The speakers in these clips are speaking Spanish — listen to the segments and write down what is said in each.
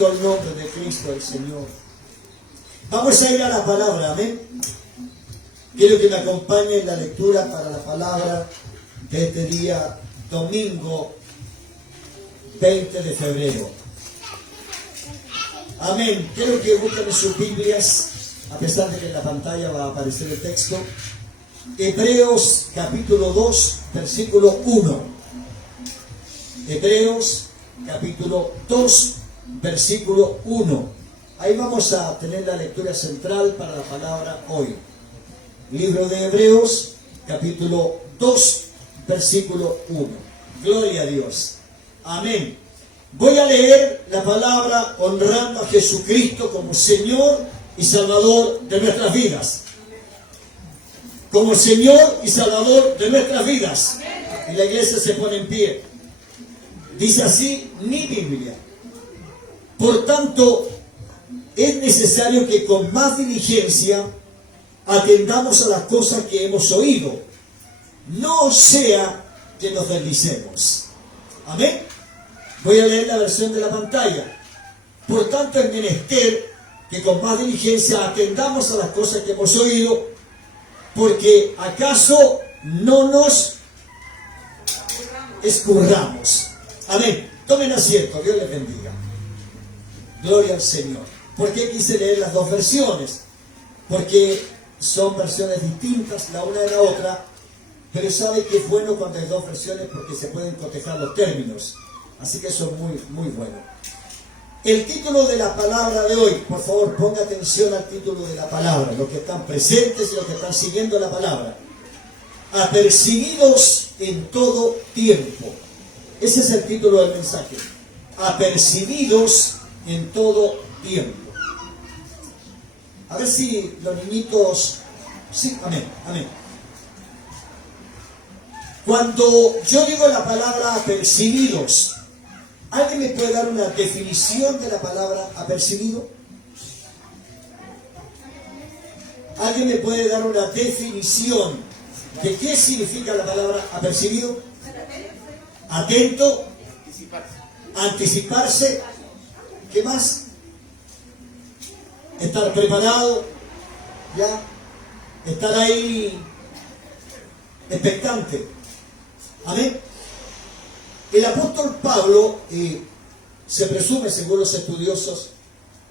El nombre de Cristo el Señor. Vamos a ir a la palabra, amén. Quiero que me acompañe en la lectura para la palabra de este día, domingo 20 de febrero. Amén. Quiero que busquen sus Biblias, a pesar de que en la pantalla va a aparecer el texto. Hebreos capítulo 2, versículo 1. Hebreos capítulo 2, versículo 1. Ahí vamos a tener la lectura central para la palabra hoy. Libro de Hebreos, capítulo 2, versículo 1. Gloria a Dios. Amén. Voy a leer la palabra honrando a Jesucristo como Señor y Salvador de nuestras vidas. Como Señor y Salvador de nuestras vidas. Y la iglesia se pone en pie. Dice así mi Biblia. Por tanto, es necesario que con más diligencia atendamos a las cosas que hemos oído, no sea que nos deslicemos. Amén. Voy a leer la versión de la pantalla. Por tanto, es menester que con más diligencia atendamos a las cosas que hemos oído, porque acaso no nos escurramos. Amén. Tomen asiento, Dios les bendiga. Gloria al Señor. ¿Por qué quise leer las dos versiones? Porque son versiones distintas la una de la otra, pero sabe que es bueno cuando hay dos versiones porque se pueden cotejar los términos. Así que eso es muy bueno. El título de la palabra de hoy, por favor, ponga atención al título de la palabra, los que están presentes y los que están siguiendo la palabra. Apercibidos en todo tiempo. Ese es el título del mensaje. Apercibidos en todo tiempo. A ver si los niñitos... Sí, amén, amén. Cuando yo digo la palabra apercibidos, ¿alguien me puede dar una definición de la palabra apercibido? ¿Alguien me puede dar una definición de qué significa la palabra apercibido? Atento, anticiparse, ¿qué más? Estar preparado, ya, estar ahí expectante. Amén. El apóstol Pablo, se presume según los estudiosos,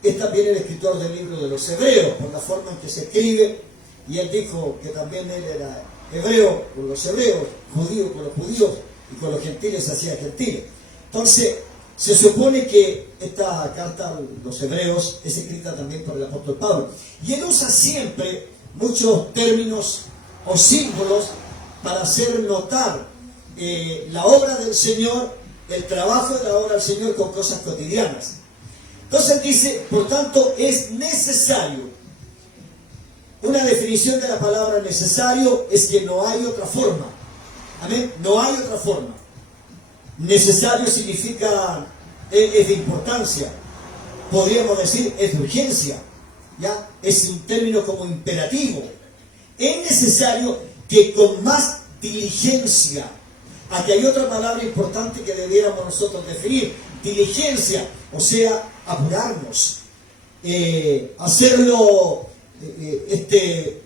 es también el escritor del libro de los Hebreos, por la forma en que se escribe, y él dijo que también él era hebreo con los hebreos, judío con los judíos, y con los gentiles se hacía gentiles. Entonces, se supone que esta carta a los hebreos es escrita también por el apóstol Pablo. Y él usa siempre muchos términos o símbolos para hacer notar la obra del Señor, el trabajo de la obra del Señor con cosas cotidianas. Entonces dice, por tanto, es necesario. Una definición de la palabra necesario es que no hay otra forma. Amén. No hay otra forma. Necesario significa, es de importancia. Podríamos decir, es de urgencia. ¿Ya? Es un término como imperativo. Es necesario que con más diligencia. Aquí hay otra palabra importante que debiéramos nosotros definir. Diligencia, o sea, apurarnos. Hacerlo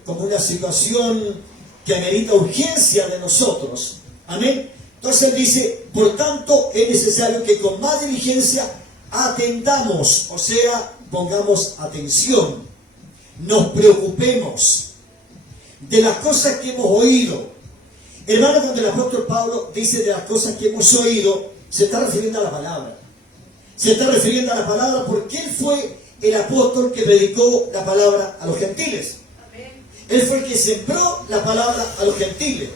como una situación que amerita urgencia de nosotros. Amén. Entonces dice, por tanto, es necesario que con más diligencia atendamos, o sea, pongamos atención, nos preocupemos de las cosas que hemos oído. Hermano, cuando el apóstol Pablo dice de las cosas que hemos oído, se está refiriendo a la palabra. Se está refiriendo a la palabra porque él fue el apóstol que predicó la palabra a los gentiles. Él fue el que sembró la palabra a los gentiles.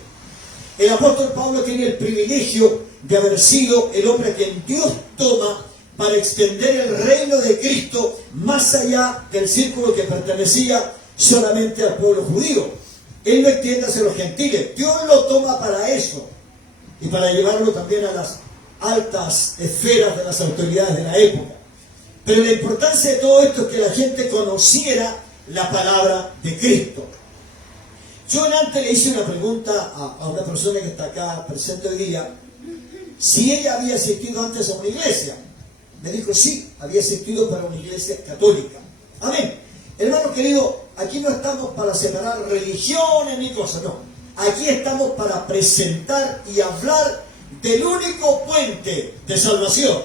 El apóstol Pablo tiene el privilegio de haber sido el hombre a quien Dios toma para extender el reino de Cristo más allá del círculo que pertenecía solamente al pueblo judío. Él no extiende hacia los gentiles. Dios lo toma para eso y para llevarlo también a las altas esferas de las autoridades de la época. Pero la importancia de todo esto es que la gente conociera la palabra de Cristo. Yo antes le hice una pregunta a una persona que está acá presente hoy día, si ella había asistido antes a una iglesia. Me dijo, sí, había asistido para una iglesia católica. Amén. Hermano querido, aquí no estamos para separar religiones ni cosas, no. Aquí estamos para presentar y hablar del único puente de salvación.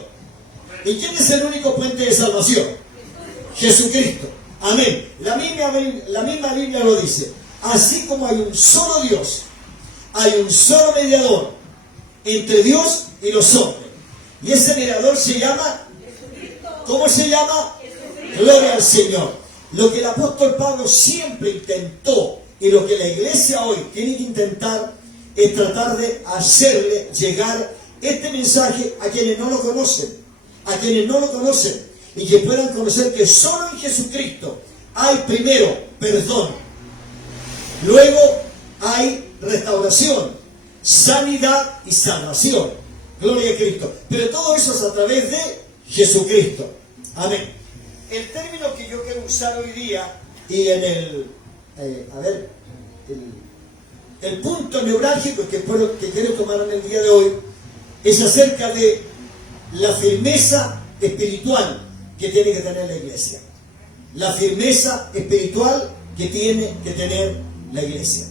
¿Y quién es el único puente de salvación? Jesucristo. Amén. La misma Biblia lo dice. Así como hay un solo Dios, hay un solo mediador entre Dios y los hombres. Y ese mediador se llama, ¿cómo se llama? Gloria al Señor. Lo que el apóstol Pablo siempre intentó y lo que la iglesia hoy tiene que intentar es tratar de hacerle llegar este mensaje a quienes no lo conocen, y que puedan conocer que solo en Jesucristo hay primero perdón, luego hay restauración, sanidad y salvación. Gloria a Cristo. Pero todo eso es a través de Jesucristo. Amén. El término que yo quiero usar hoy día y en el punto neurálgico que quiero tomar en el día de hoy es acerca de la firmeza espiritual que tiene que tener la iglesia. La firmeza espiritual que tiene que tener la iglesia.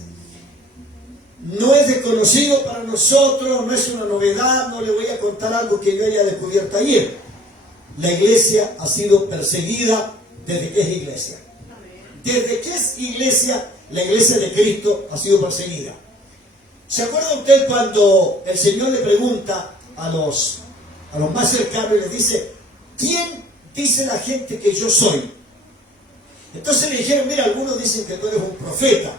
No es desconocido para nosotros, no es una novedad, no le voy a contar algo que yo haya descubierto ayer. La iglesia ha sido perseguida desde que es iglesia. Desde que es iglesia, la iglesia de Cristo ha sido perseguida. ¿Se acuerda usted cuando el Señor le pregunta a los más cercanos y les dice, ¿quién dice la gente que yo soy? Entonces le dijeron, mira, algunos dicen que tú eres un profeta,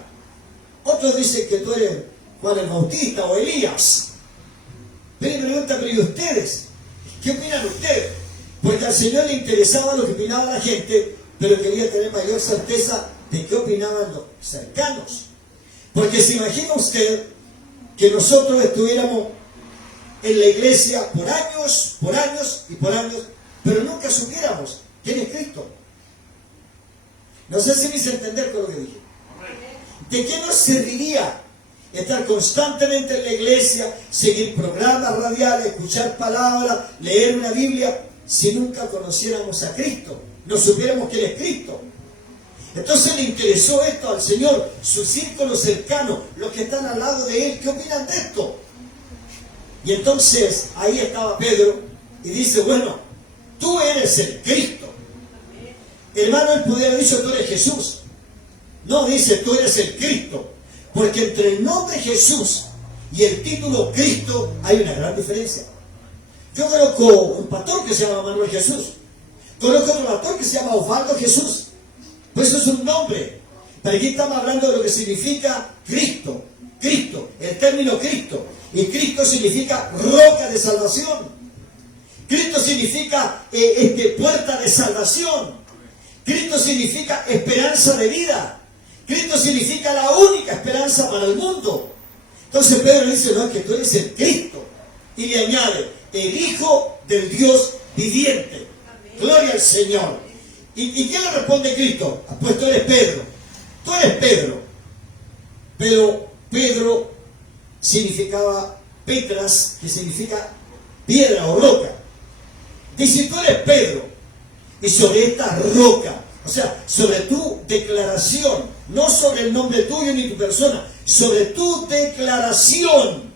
otros dicen que tú eres Juan el Bautista o Elías. Pero le pregunta, pero ¿y ustedes? ¿Qué opinan ustedes? Porque al Señor le interesaba lo que opinaba la gente, pero quería tener mayor certeza de qué opinaban los cercanos. Porque se imagina usted que nosotros estuviéramos en la iglesia por años, pero nunca supiéramos quién es Cristo. No sé si me hice entender con lo que dije. ¿De qué nos serviría estar constantemente en la iglesia, seguir programas radiales, escuchar palabras, leer una Biblia, si nunca conociéramos a Cristo, no supiéramos quién es Cristo? Entonces le interesó esto al Señor, su círculo cercano, los que están al lado de Él, ¿qué opinan de esto? Y entonces ahí estaba Pedro y dice, bueno, tú eres el Cristo. Hermano, él pudiera haber dicho, tú eres Jesús. No, dice, tú eres el Cristo. Porque entre el nombre Jesús y el título Cristo hay una gran diferencia. Yo conozco un pastor que se llama Manuel Jesús. Conozco otro pastor que se llama Osvaldo Jesús. Pues eso es un nombre. Pero aquí estamos hablando de lo que significa Cristo. Cristo, el término Cristo. Y Cristo significa roca de salvación. Cristo significa puerta de salvación. Cristo significa esperanza de vida. Cristo significa la única esperanza para el mundo. Entonces Pedro dice, no, es que tú eres el Cristo. Y le añade, el Hijo del Dios viviente. Amén. Gloria al Señor. ¿Y qué le responde Cristo? Pues tú eres Pedro. Tú eres Pedro. Pero Pedro significaba Petras, que significa piedra o roca. Dice, tú eres Pedro. Y sobre esta roca, o sea, sobre tu declaración, no sobre el nombre tuyo ni tu persona, sobre tu declaración,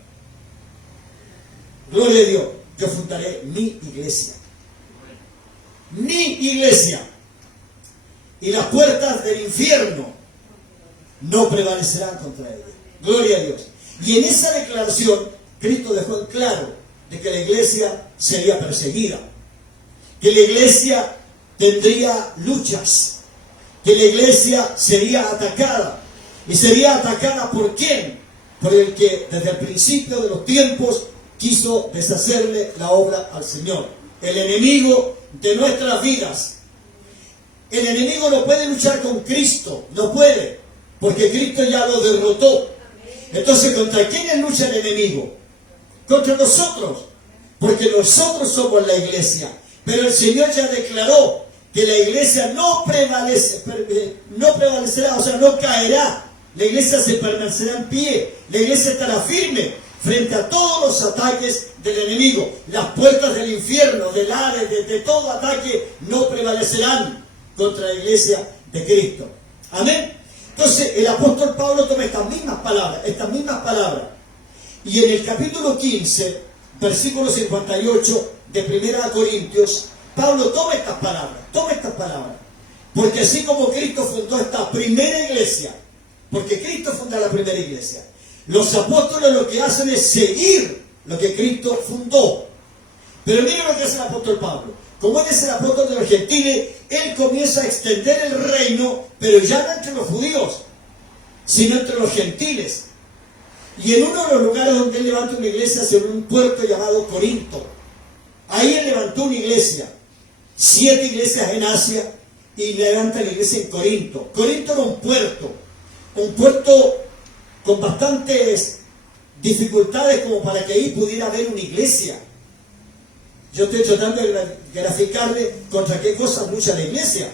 gloria a Dios, yo fundaré mi iglesia. Mi iglesia. Y las puertas del infierno no prevalecerán contra ella. Gloria a Dios. Y en esa declaración, Cristo dejó en claro de que la iglesia sería perseguida, que la iglesia tendría luchas, que la iglesia sería atacada. ¿Y sería atacada por quién? Por el que desde el principio de los tiempos quiso deshacerle la obra al Señor. El enemigo de nuestras vidas. El enemigo no puede luchar con Cristo, no puede, porque Cristo ya lo derrotó. Entonces, ¿contra quién lucha el enemigo? Contra nosotros, porque nosotros somos la iglesia. Pero el Señor ya declaró que la iglesia no prevalecerá, o sea, no caerá. La iglesia se permanecerá en pie, la iglesia estará firme, frente a todos los ataques del enemigo. Las puertas del infierno, del Hades, de todo ataque no prevalecerán contra la iglesia de Cristo. Amén. Entonces el apóstol Pablo toma estas mismas palabras, y en el capítulo 15, versículo 58 de 1 Corintios, Pablo toma estas palabras, porque así como Cristo fundó esta primera iglesia, porque Cristo funda la primera iglesia, los apóstoles lo que hacen es seguir lo que Cristo fundó. Pero miren lo que hace el apóstol Pablo. Como él es el apóstol de los gentiles, él comienza a extender el reino, pero ya no entre los judíos, sino entre los gentiles. Y en uno de los lugares donde él levanta una iglesia es en un puerto llamado Corinto. Ahí él levantó una iglesia, 7 iglesias en Asia, y levanta la iglesia en Corinto. Corinto era un puerto con bastantes dificultades como para que ahí pudiera haber una iglesia. Yo estoy tratando de graficarle contra qué cosas lucha la iglesia.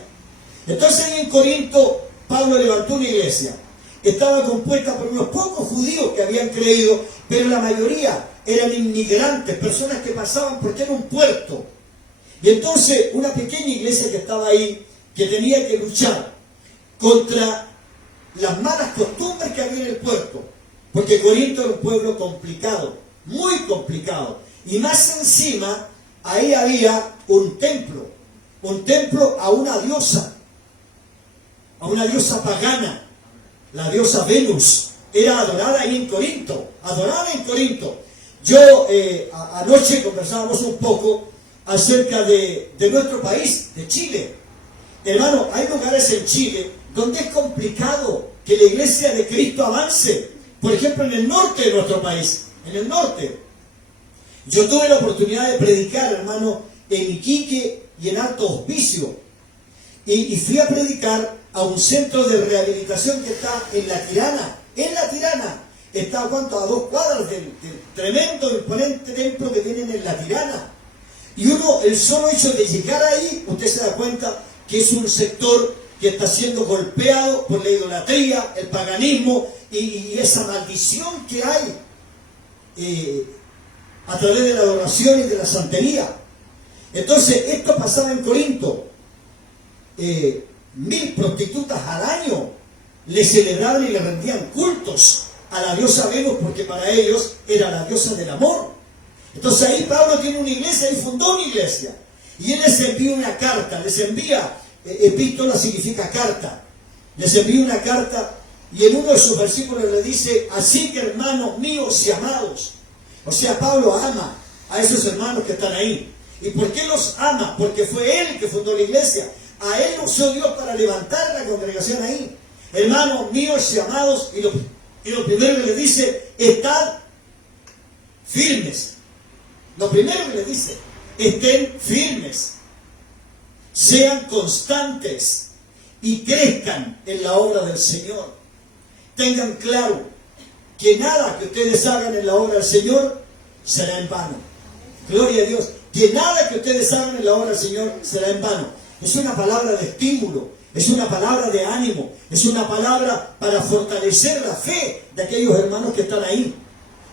Entonces en Corinto Pablo levantó una iglesia. Estaba compuesta por unos pocos judíos que habían creído, pero la mayoría eran inmigrantes, personas que pasaban porque era un puerto. Y entonces una pequeña iglesia que estaba ahí, que tenía que luchar contra las malas costumbres que había en el puerto, porque Corinto era un pueblo complicado, muy complicado, y más encima ahí había un templo a una diosa pagana, la diosa Venus. Era adorada ahí en Corinto, Yo anoche conversábamos un poco acerca de nuestro país, de Chile. Hermano, hay lugares en Chile donde es complicado que la iglesia de Cristo avance. Por ejemplo, en el norte de nuestro país, en el norte. Yo tuve la oportunidad de predicar, hermano, en Iquique y en Alto Hospicio. Y fui a predicar a un centro de rehabilitación que está en La Tirana. En La Tirana. Está a 2 cuadras del tremendo, imponente templo que tienen en La Tirana. Y el solo hecho de llegar ahí, usted se da cuenta que es un sector que está siendo golpeado por la idolatría, el paganismo y esa maldición que hay a través de la adoración y de la santería. Entonces, esto pasaba en Corinto. 1000 prostitutas al año le celebraban y le rendían cultos a la diosa Venus, porque para ellos era la diosa del amor. Entonces ahí Pablo tiene una iglesia y fundó una iglesia. Y él les envía una carta, epístola significa carta. Les envía una carta y en uno de sus versículos le dice: así que hermanos míos y amados. O sea, Pablo ama a esos hermanos que están ahí. ¿Y por qué los ama? Porque fue él que fundó la iglesia. A él usó Dios para levantar la congregación ahí. Hermanos míos y amados, y lo primero que le dice: estad firmes. Lo primero que le dice: estén firmes, sean constantes y crezcan en la obra del Señor. Tengan claro que nada que ustedes hagan en la obra del Señor será en vano. Gloria a Dios. Que nada que ustedes hagan en la obra del Señor será en vano. Es una palabra de estímulo, es una palabra de ánimo, es una palabra para fortalecer la fe de aquellos hermanos que están ahí.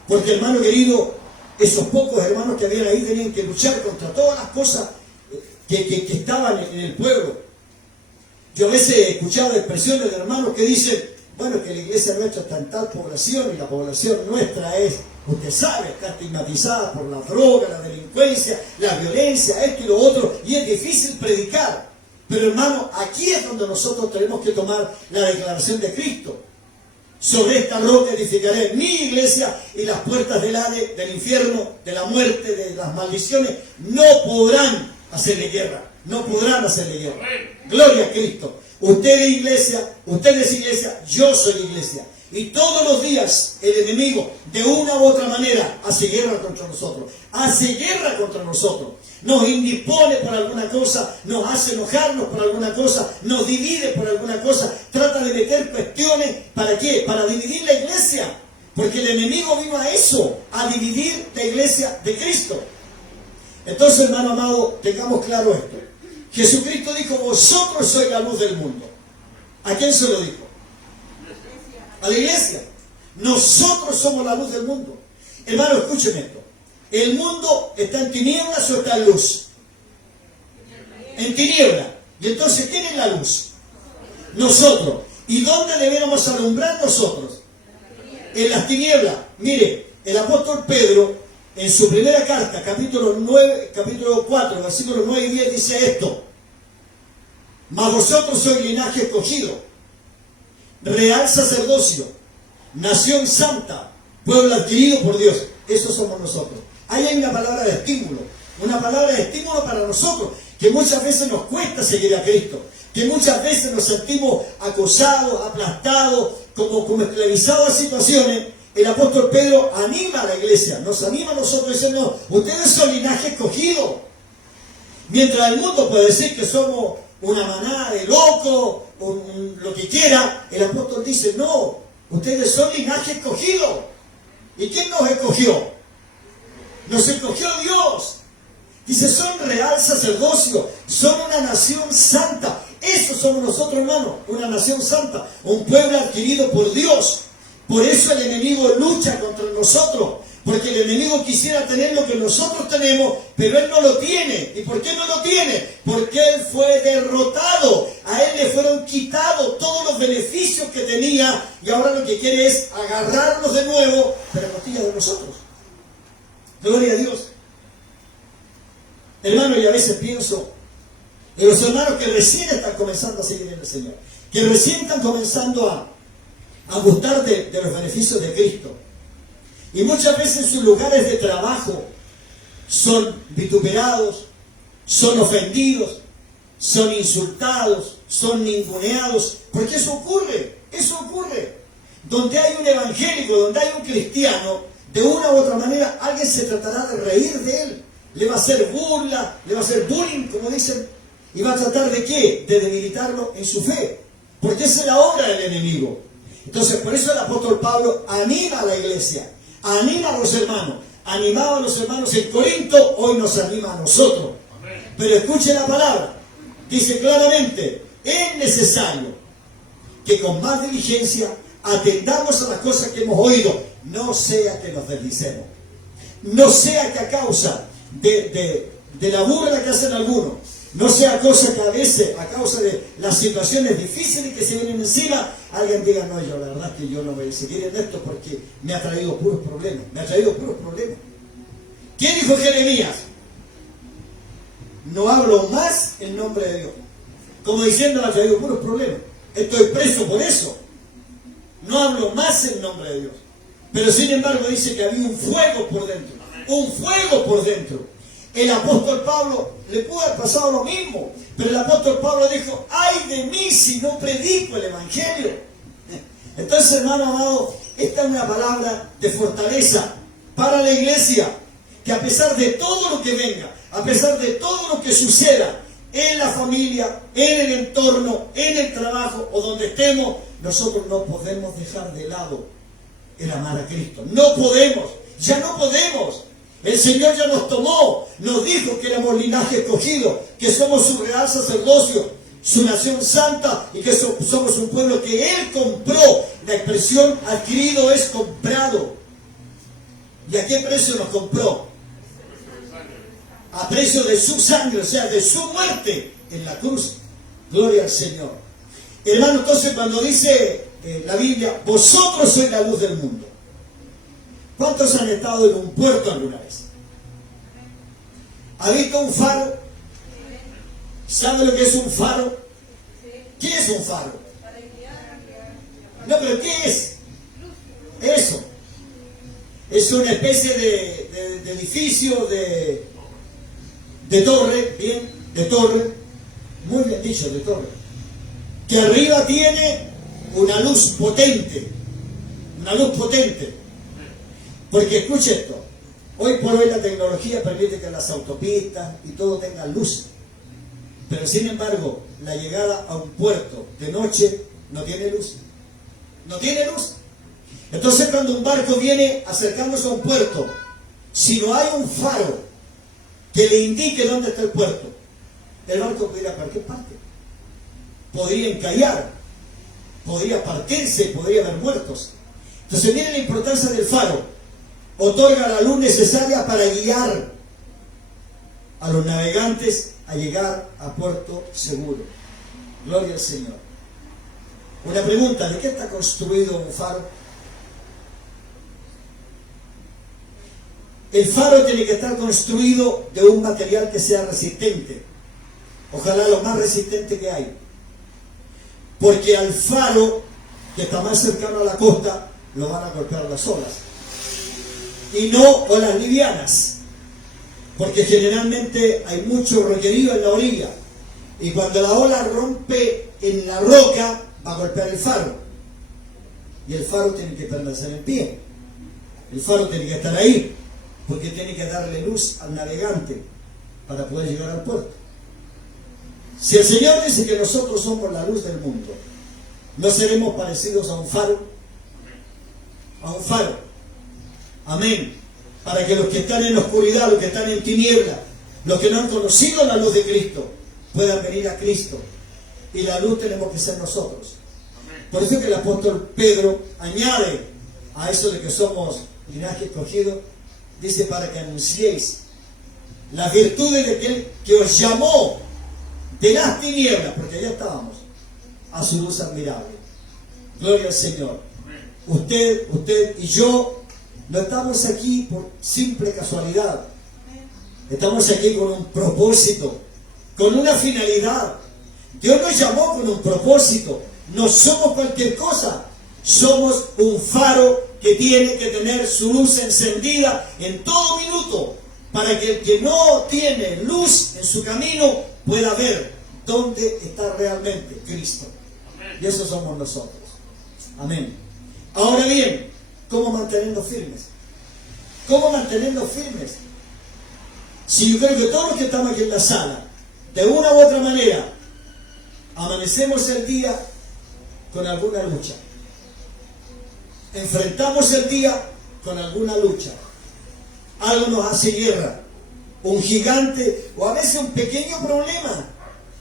Porque, hermano querido, esos pocos hermanos que habían ahí tenían que luchar contra todas las cosas que estaban en el pueblo. Yo a veces he escuchado expresiones de hermanos que dicen: bueno, que la iglesia nuestra está en tal población y la población nuestra es, usted sabe, está estigmatizada por la droga, la delincuencia, la violencia, esto y lo otro, y es difícil predicar. Pero, hermano, aquí es donde nosotros tenemos que tomar la declaración de Cristo. Sobre esta roca edificaré mi iglesia, y las puertas del Hades, del infierno, de la muerte, de las maldiciones, no podrán hacerle guerra. No podrán hacerle guerra. Gloria a Cristo. Usted es iglesia, yo soy iglesia. Y todos los días el enemigo, de una u otra manera, hace guerra contra nosotros. Nos indispone por alguna cosa, nos hace enojarnos por alguna cosa, nos divide por alguna cosa, trata de meter cuestiones. ¿Para qué? Para dividir la iglesia. Porque el enemigo vino a eso, a dividir la iglesia de Cristo. Entonces, hermano amado, tengamos claro esto. Jesucristo dijo: vosotros sois la luz del mundo. ¿A quién se lo dijo? A la iglesia. Nosotros somos la luz del mundo. Hermano, escúcheme esto. ¿El mundo está en tinieblas o está en luz? En tinieblas. Y entonces, ¿quién es la luz? Nosotros. ¿Y dónde debiéramos alumbrar nosotros? En las tinieblas. Mire, el apóstol Pedro, en su primera carta, capítulo 4, versículos 9 y 10, dice esto: mas vosotros sois linaje escogido, real sacerdocio, nación santa, pueblo adquirido por Dios. Eso somos nosotros. Ahí hay una palabra de estímulo. Una palabra de estímulo para nosotros, que muchas veces nos cuesta seguir a Cristo, que muchas veces nos sentimos acosados, aplastados, como esclavizados a situaciones. El apóstol Pedro anima a la iglesia, nos anima a nosotros diciendo: ustedes son linaje escogido. Mientras el mundo puede decir que somos una manada de locos, lo que quiera, el apóstol dice: no, ustedes son linaje escogido. ¿Y quién nos escogió? Nos escogió Dios. Dice: son real sacerdocio, son una nación santa. Eso somos nosotros, hermanos, una nación santa, un pueblo adquirido por Dios. Por eso el enemigo lucha contra nosotros, porque el enemigo quisiera tener lo que nosotros tenemos, pero él no lo tiene. ¿Y por qué no lo tiene? Porque él fue derrotado, a él le fueron quitados todos los beneficios que tenía, y ahora lo que quiere es agarrarlos de nuevo, pero a costillas de nosotros. Gloria a Dios. Hermano, y a veces pienso en los hermanos que recién están comenzando a seguir en el Señor, que recién están comenzando a gustar de los beneficios de Cristo. Y muchas veces en sus lugares de trabajo son vituperados, son ofendidos, son insultados, son ninguneados. Porque eso ocurre. Donde hay un evangélico, donde hay un cristiano, de una u otra manera alguien se tratará de reír de él. Le va a hacer burla, le va a hacer bullying, como dicen. ¿Y va a tratar de qué? De debilitarlo en su fe. Porque esa es la obra del enemigo. Entonces, por eso el apóstol Pablo anima a la iglesia, anima a los hermanos, animaba a los hermanos en Corinto, hoy nos anima a nosotros. Pero escuche la palabra, dice claramente: es necesario que con más diligencia atendamos a las cosas que hemos oído, no sea que nos deslicemos, no sea que a causa de la burla que hacen algunos, no sea cosa que a veces, a causa de las situaciones difíciles que se vienen encima, alguien diga: no, yo la verdad es que yo no voy a seguir en esto porque me ha traído puros problemas, ¿Qué dijo Jeremías? No hablo más en nombre de Dios. Como diciendo: me ha traído puros problemas, estoy preso por eso. No hablo más en nombre de Dios. Pero sin embargo dice que había un fuego por dentro. Un fuego por dentro. El apóstol Pablo le pudo haber pasado lo mismo, pero el apóstol Pablo dijo: ay de mí si no predico el evangelio. Entonces, hermano amado, esta es una palabra de fortaleza para la iglesia, que a pesar de todo lo que venga, a pesar de todo lo que suceda en la familia, en el entorno, en el trabajo o donde estemos, nosotros no podemos dejar de lado el amar a Cristo. No podemos, ya no podemos. El Señor ya nos tomó, nos dijo que éramos linaje escogido, que somos su real sacerdocio, su nación santa, y que somos un pueblo que Él compró. La expresión adquirido es comprado. ¿Y a qué precio nos compró? A precio de su sangre, o sea, de su muerte en la cruz. Gloria al Señor. Hermano, entonces cuando dice la Biblia: vosotros sois la luz del mundo. ¿Cuántos han estado en un puerto alguna vez? ¿Ha visto un faro? ¿Sabe lo que es un faro? ¿Qué es un faro? No, pero ¿qué es? Eso. Es una especie de edificio, de torre, bien, de torre, muy bien dicho, de torre, que arriba tiene una luz potente, porque escuche esto: hoy por hoy la tecnología permite que las autopistas y todo tengan luz, pero sin embargo la llegada a un puerto de noche no tiene luz. Entonces, cuando un barco viene acercándose a un puerto, si no hay un faro que le indique dónde está el puerto, el barco puede ir a cualquier parte, podría encallar, podría partirse, podría haber muertos. Entonces, miren la importancia del faro. otorga la luz necesaria para guiar a los navegantes a llegar a puerto seguro. Gloria al Señor. Una pregunta, ¿de qué está construido un faro? El faro tiene que estar construido de un material que sea resistente. Ojalá lo más resistente que hay. Porque al faro, que está más cercano a la costa, lo van a golpear las olas. Y no olas livianas. Porque generalmente hay mucho roquerío en la orilla. Y cuando la ola rompe en la roca, va a golpear el faro. Y el faro tiene que permanecer en pie. El faro tiene que estar ahí. Porque tiene que darle luz al navegante para poder llegar al puerto. Si el Señor dice que nosotros somos la luz del mundo, ¿no seremos parecidos a un faro? A un faro. Amén. Para que los que están en la oscuridad, los que están en tiniebla, los que no han conocido la luz de Cristo, puedan venir a Cristo. Y la luz tenemos que ser nosotros. Por eso que el apóstol Pedro añade a eso de que somos linaje escogido, dice, para que anunciéis las virtudes de aquel que os llamó de las tinieblas, porque allá estábamos, a su luz admirable. Gloria al Señor. Usted y yo no estamos aquí por simple casualidad. Estamos aquí con un propósito, con una finalidad. Dios nos llamó con un propósito. No somos cualquier cosa. Somos un faro que tiene que tener su luz encendida en todo minuto, para que el que no tiene luz en su camino pueda ver dónde está realmente Cristo. Y eso somos nosotros. Amén. Ahora bien, ¿cómo mantenernos firmes? ¿Cómo mantenernos firmes? Si yo creo que todos los que estamos aquí en la sala, de una u otra manera, amanecemos el día con alguna lucha. Enfrentamos el día con alguna lucha. Algo nos hace guerra. Un gigante, o a veces un pequeño problema,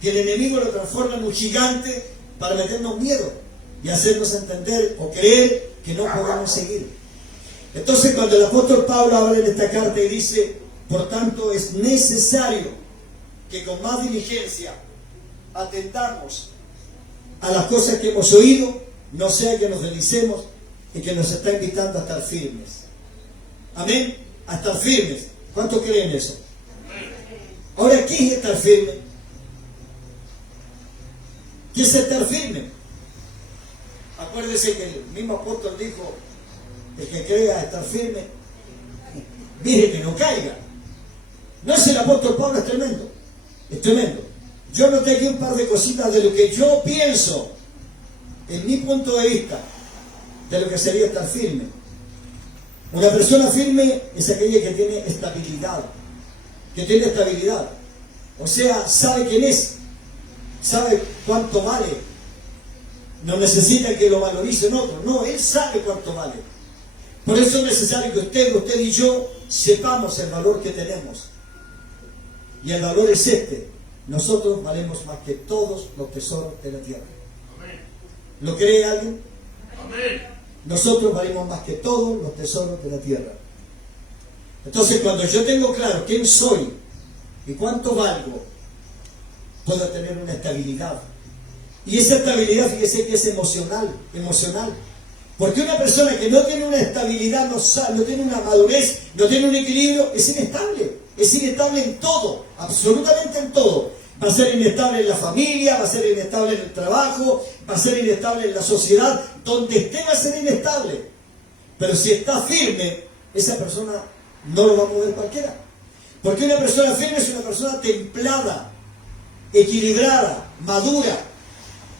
que el enemigo lo transforma en un gigante para meternos miedo y hacernos entender o creer que no podemos seguir. Entonces, cuando el apóstol Pablo habla en esta carta y dice, por tanto es necesario que con más diligencia atendamos a las cosas que hemos oído, no sea que nos deslicemos, y que nos está invitando a estar firmes. Amén. A estar firmes. ¿Cuántos creen eso? Ahora, ¿qué es estar firme? ¿Qué es estar firme? Acuérdese que el mismo apóstol dijo, el que crea estar firme, mire que no caiga. No es el apóstol Pablo, es tremendo. Es tremendo. Yo noté aquí un par de cositas de lo que yo pienso, en mi punto de vista, de lo que sería estar firme. Una persona firme es aquella que tiene estabilidad. Que tiene estabilidad. O sea, sabe quién es. Sabe cuánto vale. No necesita que lo valoricen otros. No, él sabe cuánto vale. Por eso es necesario que usted y yo sepamos el valor que tenemos. Y el valor es este. Nosotros valemos más que todos los tesoros de la tierra. ¿Lo cree alguien? Amén. Nosotros valemos más que todos los tesoros de la tierra. Entonces, cuando yo tengo claro quién soy y cuánto valgo, puedo tener una estabilidad. Y esa estabilidad, fíjese que es emocional. Porque una persona que no tiene una estabilidad, no tiene una madurez, no tiene un equilibrio, es inestable. Es inestable en todo, absolutamente en todo. Va a ser inestable en la familia, va a ser inestable en el trabajo, va a ser inestable en la sociedad, donde esté va a ser inestable. Pero si está firme, esa persona no lo va a mover cualquiera. Porque una persona firme es una persona templada, equilibrada, madura,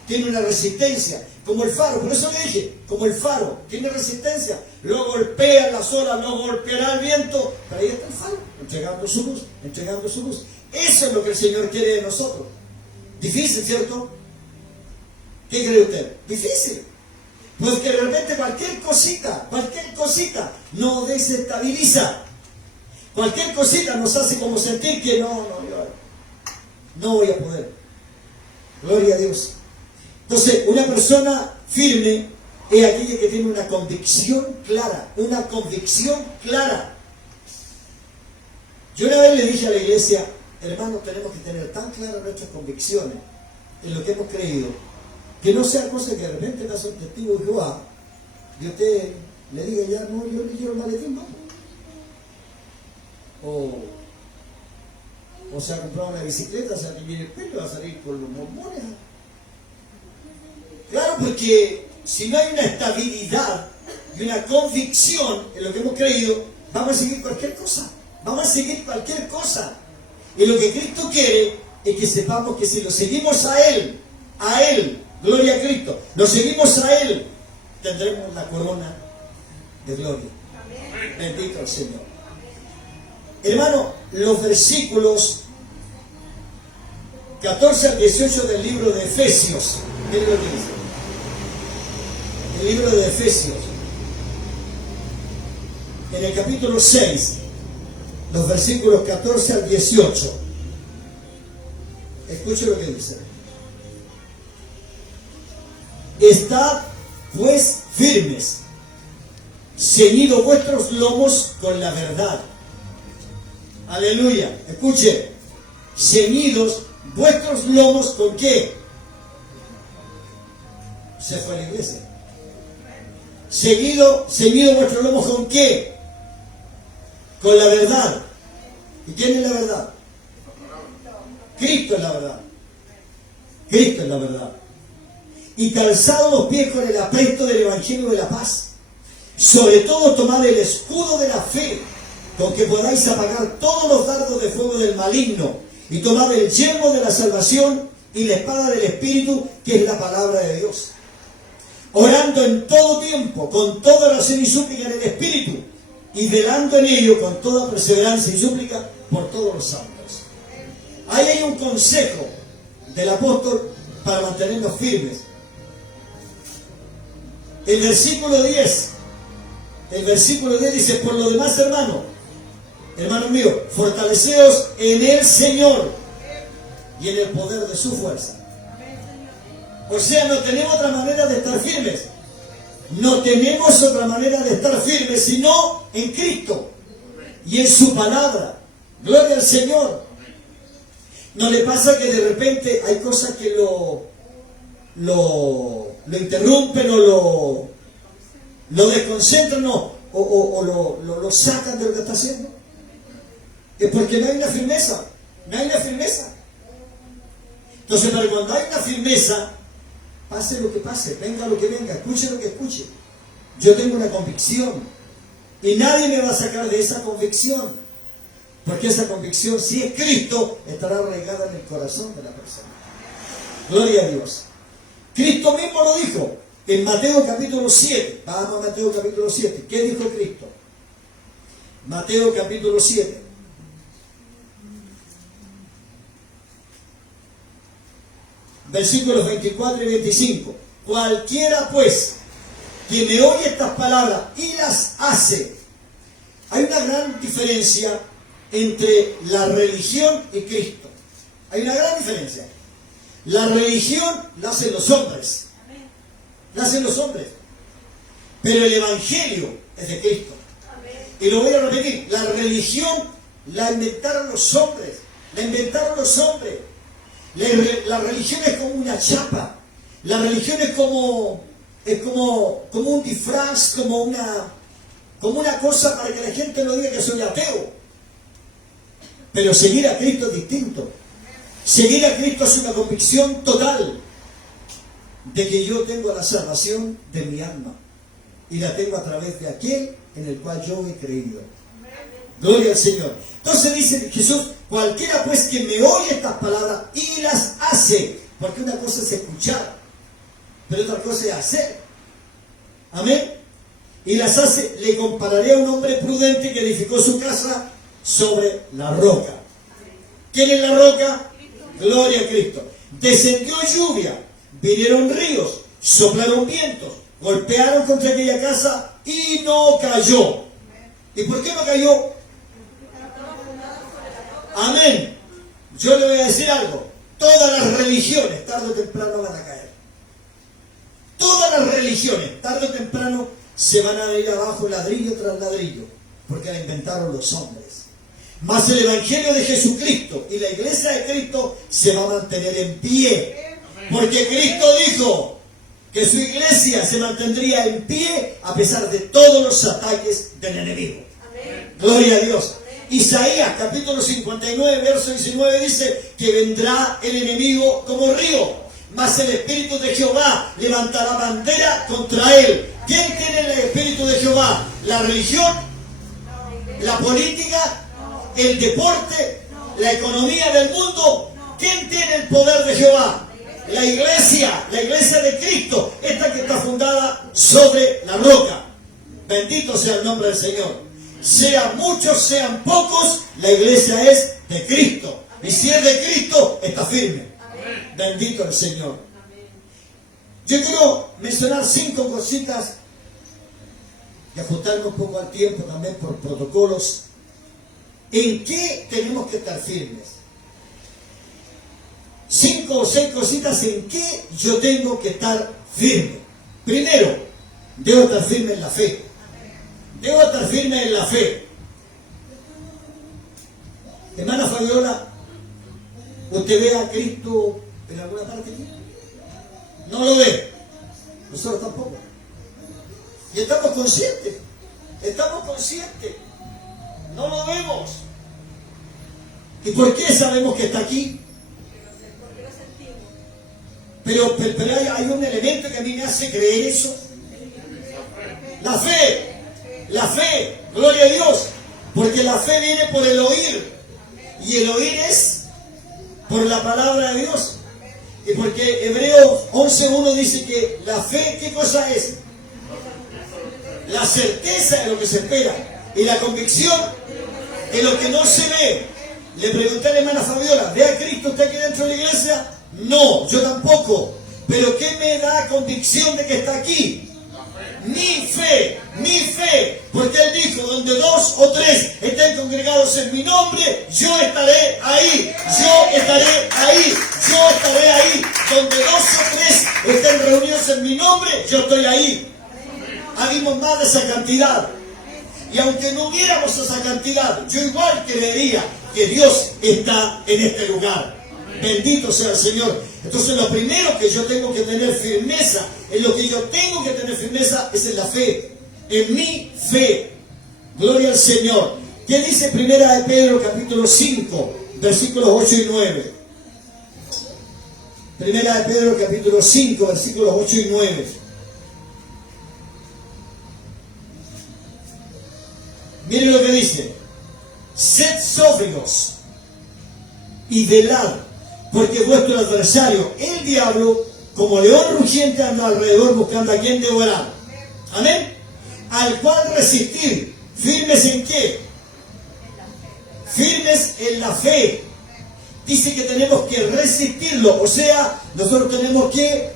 tiene una resistencia, como el faro. Por eso le dije, como el faro, tiene resistencia. Lo golpean las olas, lo golpeará el viento, pero ahí está el faro, entregando su luz, entregando su luz. Eso es lo que el Señor quiere de nosotros. Difícil, ¿cierto? ¿Qué cree usted? Difícil. Pues que realmente cualquier cosita nos desestabiliza. Cualquier cosita nos hace como sentir que yo no voy a poder. Gloria a Dios. Entonces, una persona firme es aquella que tiene una convicción clara, una convicción clara. Yo una vez le dije a la iglesia, hermanos, tenemos que tener tan claras nuestras convicciones en lo que hemos creído, que no sea cosa que de repente pasa un testigo de Jehová y usted le diga ya, no, yo le quiero el maletín, no. O se ha comprado una bicicleta, se ha teñido el pelo, va a salir con los mormones. Claro, porque si no hay una estabilidad y una convicción en lo que hemos creído, vamos a seguir cualquier cosa. Vamos a seguir cualquier cosa. Y lo que Cristo quiere es que sepamos que si lo seguimos a Él, gloria a Cristo, lo seguimos a Él, tendremos la corona de gloria. Amén. Bendito el Señor. Hermano, los versículos 14 al 18 del libro de Efesios, miren lo que dice. El libro de Efesios, en el capítulo 6, los versículos 14 al 18. Escuche lo que dice. Estad pues firmes, ceñidos vuestros lomos con la verdad. Aleluya. Escuche. Ceñidos vuestros lomos con qué. Se fue a la iglesia. Ceñido vuestros lomos con qué. Con la verdad. ¿Y quién es la verdad? Cristo es la verdad. Cristo es la verdad. Y calzados los pies con el apresto del Evangelio de la paz. Sobre todo tomad el escudo de la fe, con que podáis apagar todos los dardos de fuego del maligno. Y tomad el yelmo de la salvación y la espada del Espíritu, que es la palabra de Dios. Orando en todo tiempo, con toda oración y súplica en el Espíritu, y velando en ello con toda perseverancia y súplica por todos los santos. Ahí hay un consejo del apóstol para mantenernos firmes. El versículo 10 dice: por lo demás, hermanos míos, fortaleceos en el Señor y en el poder de su fuerza. O sea, no tenemos otra manera de estar firmes. No tenemos otra manera de estar firmes sino en Cristo y en su palabra. Gloria al Señor. ¿No le pasa que de repente hay cosas que lo interrumpen o lo desconcentran o lo sacan de lo que está haciendo? Es porque no hay una firmeza. No hay una firmeza. Entonces, para cuando hay una firmeza, pase lo que pase, venga lo que venga, escuche lo que escuche, yo tengo una convicción y nadie me va a sacar de esa convicción, porque esa convicción, si es Cristo, estará arraigada en el corazón de la persona. Gloria a Dios. Cristo mismo lo dijo en Mateo capítulo 7. Vamos a Mateo capítulo 7. ¿Qué dijo Cristo? Mateo capítulo 7. Versículos 24 y 25. Cualquiera pues que me oye estas palabras y las hace. Hay una gran diferencia entre la religión y Cristo. Hay una gran diferencia. La religión la hacen los hombres. La hacen los hombres. Pero el Evangelio es de Cristo. Y lo voy a repetir. La religión la inventaron los hombres. La inventaron los hombres. La religión es como una chapa. La religión es como un disfraz, como una cosa para que la gente no diga que soy ateo. Pero seguir a Cristo es distinto. Seguir a Cristo es una convicción total de que yo tengo la salvación de mi alma y la tengo a través de aquel en el cual yo he creído. Gloria al Señor. Entonces dice Jesús: cualquiera pues que me oye estas palabras y las hace, porque una cosa es escuchar, pero otra cosa es hacer. Amén. Y las hace, le compararé a un hombre prudente que edificó su casa sobre la roca. ¿Quién es la roca? Gloria a Cristo. Descendió lluvia, vinieron ríos, soplaron vientos, golpearon contra aquella casa y no cayó. ¿Y por qué no cayó? Amén. Yo le voy a decir algo. Todas las religiones, tarde o temprano, van a caer. Todas las religiones, tarde o temprano, se van a ir abajo ladrillo tras ladrillo, porque la inventaron los hombres. Mas el Evangelio de Jesucristo y la iglesia de Cristo se va a mantener en pie, porque Cristo dijo que su iglesia se mantendría en pie a pesar de todos los ataques del enemigo. Amén. Gloria a Dios. Amén. Isaías capítulo 59 verso 19 dice que vendrá el enemigo como río, mas el Espíritu de Jehová levantará bandera contra él. ¿Quién tiene el Espíritu de Jehová? ¿La religión? ¿La política? ¿El deporte? ¿La economía del mundo? ¿Quién tiene el poder de Jehová? La iglesia de Cristo, esta que está fundada sobre la roca. Bendito sea el nombre del Señor. Sean muchos, sean pocos, la iglesia es de Cristo. Y si es de Cristo, está firme. Bendito el Señor. Yo quiero mencionar 5 cositas y ajustarme un poco al tiempo también por protocolos. ¿En qué tenemos que estar firmes? 5 o 6 cositas en que yo tengo que estar firme. Primero, debo estar firme en la fe. Debo estar firme en la fe. Hermana Fabiola, ¿usted ve a Cristo en alguna parte aquí? No lo ve. Nosotros tampoco. Y estamos conscientes. Estamos conscientes. No lo vemos. ¿Y por qué sabemos que está aquí? Pero hay un elemento que a mí me hace creer eso. La fe. La fe. Gloria a Dios. Porque la fe viene por el oír. Y el oír es por la palabra de Dios. Y porque Hebreos 11:1 dice que la fe, ¿qué cosa es? La certeza de lo que se espera. Y la convicción de lo que no se ve. Le pregunté a la hermana Fabiola, ¿ve a Cristo usted aquí dentro de la iglesia? No, yo tampoco. Pero ¿qué me da convicción de que está aquí? Mi fe. Porque Él dijo, donde 2 o 3 estén congregados en mi nombre, yo estaré ahí. Yo estaré ahí. Yo estaré ahí. Donde 2 o 3 estén reunidos en mi nombre, yo estoy ahí. Habimos más de esa cantidad. Y aunque no hubiéramos esa cantidad, yo igual creería que Dios está en este lugar. Bendito sea el Señor. Entonces lo primero que yo tengo que tener firmeza, en lo que yo tengo que tener firmeza es en la fe, en mi fe. Gloria al Señor. ¿Qué dice Primera de Pedro capítulo 5, versículos 8 y 9? Primera de Pedro capítulo 5, versículos 8 y 9. Miren lo que dice. Sed sobrios y velad, porque vuestro adversario, el diablo, como león rugiente anda alrededor buscando a quien devorar. Amén. Al cual resistir. ¿Firmes en qué? Firmes en la fe. Dice que tenemos que resistirlo. O sea, nosotros tenemos que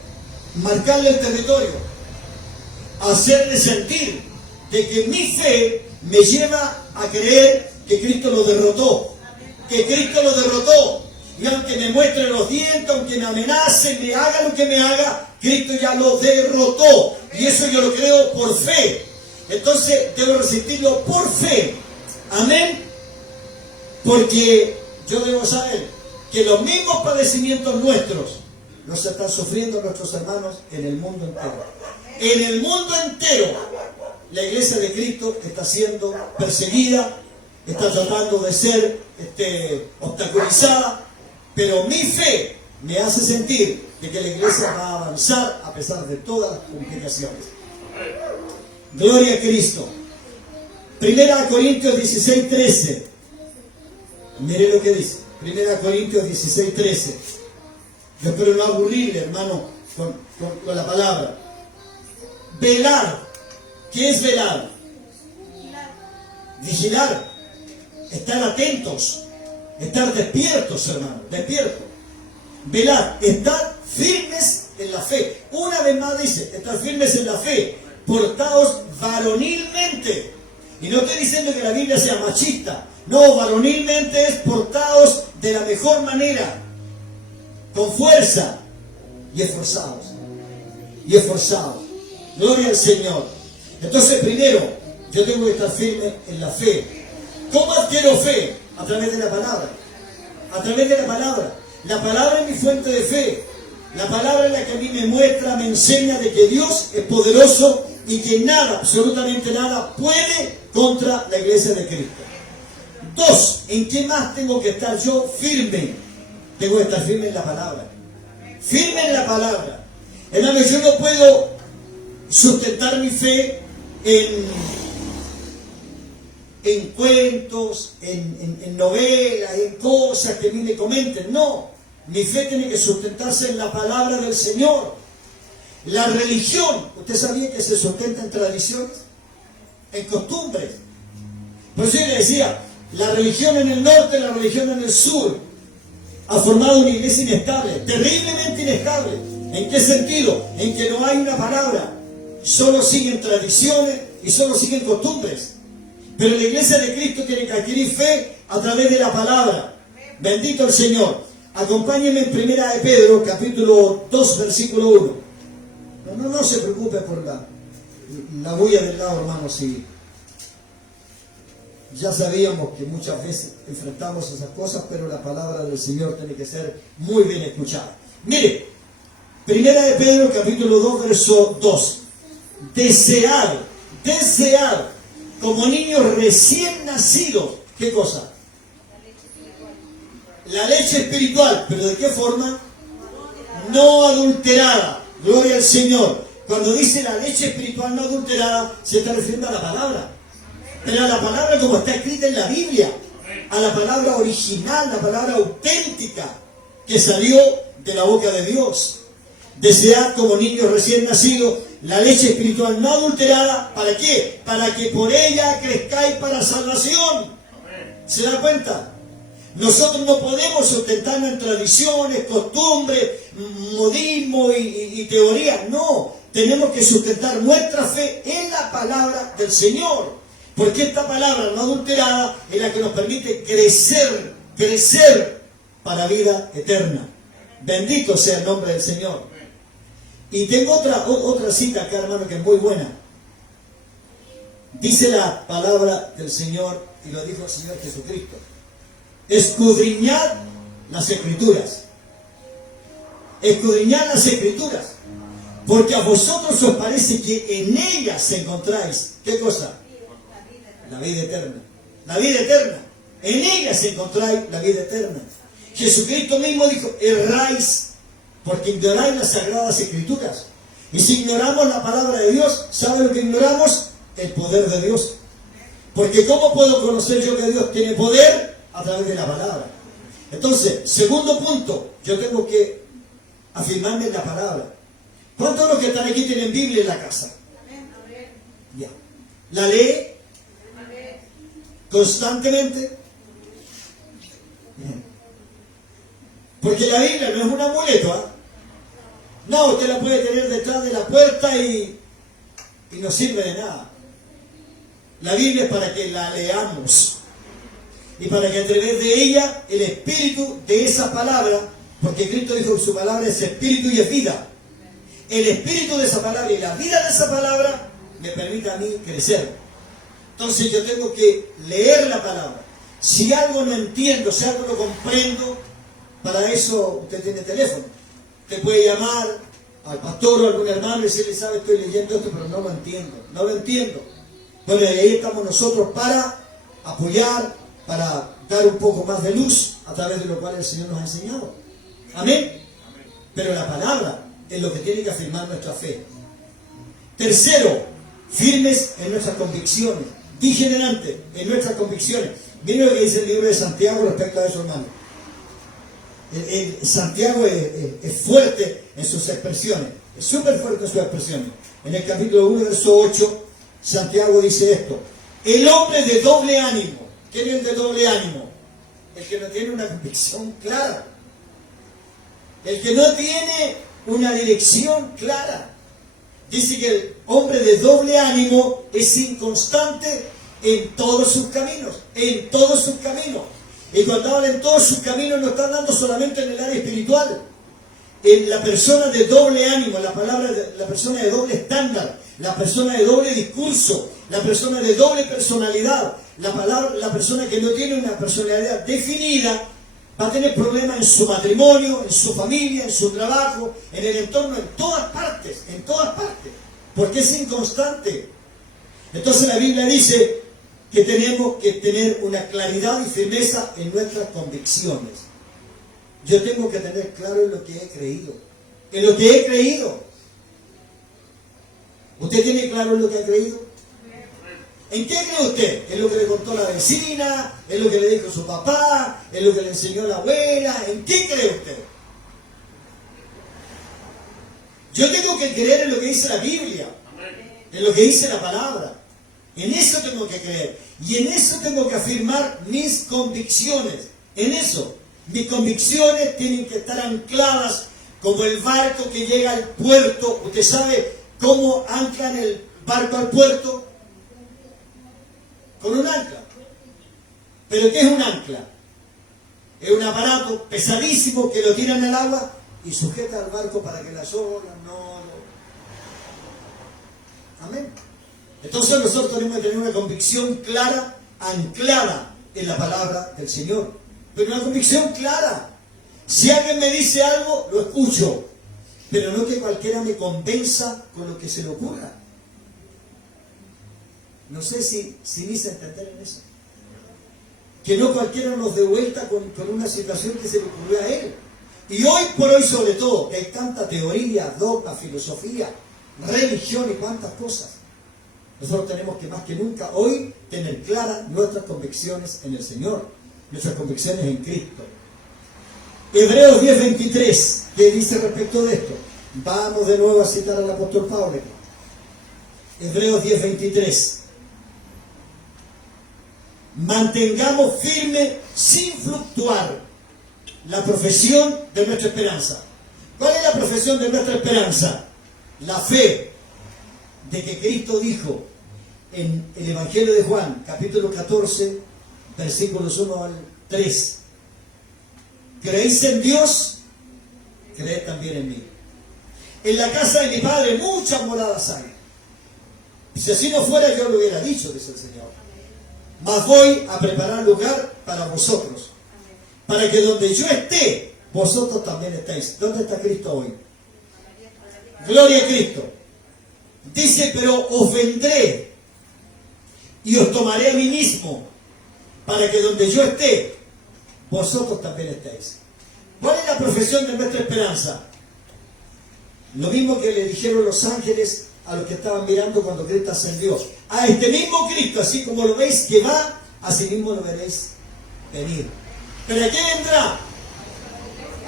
marcarle el territorio. Hacerle sentir de que mi fe me lleva a creer que Cristo lo derrotó. Que Cristo lo derrotó. Y aunque me muestre los dientes, aunque me amenace, me haga lo que me haga, Cristo ya lo derrotó. Y eso yo lo creo por fe. Entonces debo resistirlo por fe. Amén. Porque yo debo saber que los mismos padecimientos nuestros los están sufriendo nuestros hermanos en el mundo entero. En el mundo entero la iglesia de Cristo está siendo perseguida, está tratando de ser obstaculizada. Pero mi fe me hace sentir de que la iglesia va a avanzar a pesar de todas las complicaciones. Gloria a Cristo. Primera Corintios 16:13. Mire lo que dice. Primera Corintios 16:13. Yo espero no aburrirle, hermano, con la palabra. Velar. ¿Qué es velar? Vigilar. Estar atentos. Estar despiertos, hermano, despiertos. Velar, estar firmes en la fe. Una vez más dice, estar firmes en la fe. Portaos varonilmente. Y no estoy diciendo que la Biblia sea machista. No, varonilmente es portaos de la mejor manera. Con fuerza. Y esforzados. Y esforzados. Gloria al Señor. Entonces, primero, yo tengo que estar firme en la fe. ¿Cómo adquiero fe? A través de la palabra. A través de la palabra. La palabra es mi fuente de fe. La palabra es la que a mí me muestra, me enseña de que Dios es poderoso y que nada, absolutamente nada, puede contra la iglesia de Cristo. Dos, ¿en qué más tengo que estar yo firme? Tengo que estar firme en la palabra. Firme en la palabra. Hermano, yo no puedo sustentar mi fe en cuentos, en novelas, en cosas que a mí me comenten. No, mi fe tiene que sustentarse en la palabra del Señor. La religión, ¿usted sabía que se sustenta en tradiciones? En costumbres. Por eso yo le decía, la religión en el norte, la religión en el sur, ha formado una iglesia inestable, terriblemente inestable. ¿En qué sentido? En que no hay una palabra, solo siguen tradiciones y solo siguen costumbres. Pero la iglesia de Cristo tiene que adquirir fe a través de la palabra. Bendito el Señor. Acompáñenme en Primera de Pedro, capítulo 2, versículo 1. No se preocupe por la bulla del lado, hermano, si ya sabíamos que muchas veces enfrentamos esas cosas, pero la palabra del Señor tiene que ser muy bien escuchada. Mire, Primera de Pedro, capítulo 2, verso 2. Desear como niños recién nacidos, ¿qué cosa? La leche espiritual, pero ¿de qué forma? No adulterada. Gloria al Señor. Cuando dice la leche espiritual no adulterada, se está refiriendo a la palabra. Pero a la palabra como está escrita en la Biblia. A la palabra original, la palabra auténtica que salió de la boca de Dios. Desead como niños recién nacidos la leche espiritual no adulterada. ¿Para qué? Para que por ella crezcáis para salvación. ¿Se da cuenta? Nosotros no podemos sustentarnos en tradiciones, costumbres, modismo y teoría. No, tenemos que sustentar nuestra fe en la palabra del Señor. Porque esta palabra no adulterada es la que nos permite crecer para vida eterna. Bendito sea el nombre del Señor. Y tengo otra cita acá, hermano, que es muy buena. Dice la palabra del Señor, y lo dijo el Señor Jesucristo: escudriñad las Escrituras. Escudriñad las Escrituras. Porque a vosotros os parece que en ellas encontráis, ¿qué cosa? La vida eterna. La vida eterna. En ellas encontráis la vida eterna. Jesucristo mismo dijo: erráis porque ignoráis las sagradas Escrituras. Y si ignoramos la palabra de Dios, ¿sabe lo que ignoramos? El poder de Dios. Porque ¿cómo puedo conocer yo que Dios tiene poder? A través de la palabra. Entonces, segundo punto, yo tengo que afirmarme en la palabra. ¿Cuántos de los que están aquí tienen Biblia en la casa? Ya. ¿La lee constantemente? Bien. Porque la Biblia no es un amuleto, ¿eh? No, usted la puede tener detrás de la puerta y no sirve de nada. La Biblia es para que la leamos y para que a través de ella el espíritu de esa palabra, porque Cristo dijo que su palabra es espíritu y es vida, el espíritu de esa palabra y la vida de esa palabra me permite a mí crecer. Entonces yo tengo que leer la palabra. Si algo no entiendo, si algo no comprendo, para eso usted tiene teléfono. Usted puede llamar al pastor o a algún hermano y decirle: sabe, estoy leyendo esto, pero no lo entiendo. Bueno, y ahí estamos nosotros para apoyar, para dar un poco más de luz, a través de lo cual el Señor nos ha enseñado. Amén. Pero la palabra es lo que tiene que afirmar nuestra fe. Tercero, firmes en nuestras convicciones. Dije delante, en nuestras convicciones. Miren lo que dice el libro de Santiago respecto a eso, hermano. Santiago es fuerte en sus expresiones, es súper fuerte en sus expresiones. En el capítulo 1, verso 8, Santiago dice esto: el hombre de doble ánimo. ¿Quién es el de doble ánimo? El que no tiene una convicción clara, el que no tiene una dirección clara. Dice que el hombre de doble ánimo es inconstante en todos sus caminos, en todos sus caminos. Y cuando habla en todos sus caminos, no está hablando solamente en el área espiritual, la persona de doble ánimo, la persona de doble estándar, la persona de doble discurso, la persona de doble personalidad, la persona que no tiene una personalidad definida, va a tener problemas en su matrimonio, en su familia, en su trabajo, en el entorno, en todas partes, porque es inconstante. Entonces la Biblia dice que tenemos que tener una claridad y firmeza en nuestras convicciones. Yo tengo que tener claro en lo que he creído. En lo que he creído. ¿Usted tiene claro en lo que ha creído? ¿En qué cree usted? ¿En lo que le contó la vecina? ¿En lo que le dijo su papá? ¿En lo que le enseñó la abuela? ¿En qué cree usted? Yo tengo que creer en lo que dice la Biblia, en lo que dice la palabra. En eso tengo que creer. Y en eso tengo que afirmar mis convicciones. En eso. Mis convicciones tienen que estar ancladas como el barco que llega al puerto. ¿Usted sabe cómo anclan el barco al puerto? Con un ancla. ¿Pero qué es un ancla? Es un aparato pesadísimo que lo tiran al agua y sujeta al barco para que las olas no... Amén. Entonces nosotros tenemos que tener una convicción clara, anclada en la palabra del Señor. Pero una convicción clara. Si alguien me dice algo, lo escucho. Pero no que cualquiera me convenza con lo que se le ocurra. No sé si me hice entender en eso. Que no cualquiera nos dé vuelta con una situación que se le ocurrió a él. Y hoy por hoy sobre todo, que hay tanta teoría, dogma, filosofía, religión y cuantas cosas. Nosotros tenemos que más que nunca hoy tener claras nuestras convicciones en el Señor, nuestras convicciones en Cristo. Hebreos 10:23, ¿qué dice respecto de esto? Vamos de nuevo a citar al apóstol Pablo. Hebreos 10:23. Mantengamos firme sin fluctuar la profesión de nuestra esperanza. ¿Cuál es la profesión de nuestra esperanza? La fe de que Cristo dijo en el Evangelio de Juan, capítulo 14, versículos 1 al 3. ¿Creéis en Dios? Creed también en mí. En la casa de mi Padre muchas moradas hay. Si así no fuera, yo lo hubiera dicho, dice el Señor. Mas voy a preparar lugar para vosotros, para que donde yo esté, vosotros también estéis. ¿Dónde está Cristo hoy? Gloria a Cristo. Dice, pero os vendré y os tomaré a mí mismo, para que donde yo esté, vosotros también estéis. ¿Cuál es la profesión de nuestra esperanza? Lo mismo que le dijeron los ángeles a los que estaban mirando cuando Cristo ascendió. A este mismo Cristo, así como lo veis que va, así mismo lo veréis venir. ¿Pero a qué vendrá?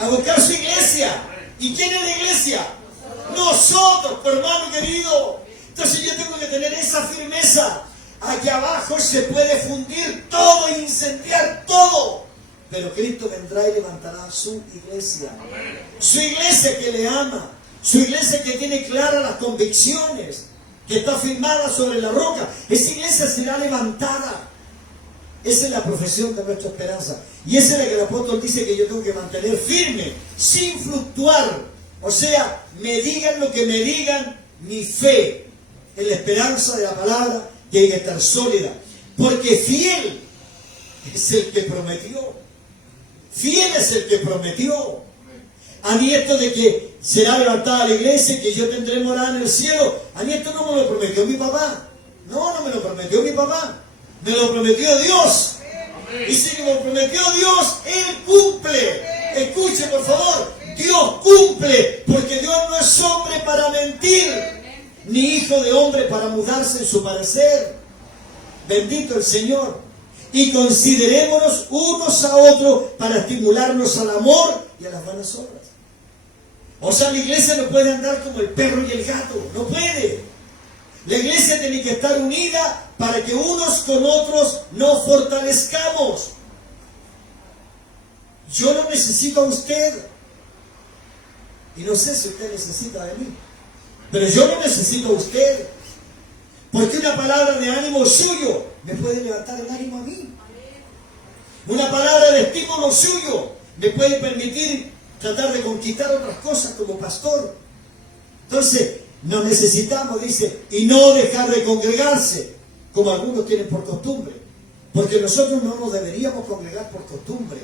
A buscar su iglesia. ¿Y quién es la iglesia? Nosotros, hermano querido. Entonces yo tengo que tener esa firmeza. Aquí abajo se puede fundir todo e incendiar todo. Pero Cristo vendrá y levantará su iglesia. Su iglesia que le ama. Su iglesia que tiene claras las convicciones. Que está firmada sobre la roca. Esa iglesia será levantada. Esa es la profesión de nuestra esperanza. Y esa es la que el apóstol dice que yo tengo que mantener firme, sin fluctuar. O sea, me digan lo que me digan, mi fe en la esperanza de la palabra tiene que estar sólida. Porque fiel es el que prometió. Fiel es el que prometió. A mí esto de que será levantada la iglesia, que yo tendré morada en el cielo, a mí esto no me lo prometió mi papá. No me lo prometió mi papá. Me lo prometió Dios. Y si me lo prometió Dios, Él cumple. Escuche, por favor. Dios cumple. Porque Dios no es hombre para mentir, ni hijo de hombre para mudarse en su parecer. Bendito el Señor. Y considerémonos unos a otros para estimularnos al amor y a las buenas obras. O sea, la iglesia no puede andar como el perro y el gato. No puede. La iglesia tiene que estar unida para que unos con otros nos fortalezcamos. Yo lo necesito a usted. Y no sé si usted necesita de mí. Pero yo lo necesito a usted. Porque una palabra de ánimo suyo me puede levantar el ánimo a mí. Una palabra de estímulo suyo me puede permitir tratar de conquistar otras cosas como pastor. Entonces, nos necesitamos, dice, y no dejar de congregarse, como algunos tienen por costumbre. Porque nosotros no nos deberíamos congregar por costumbre.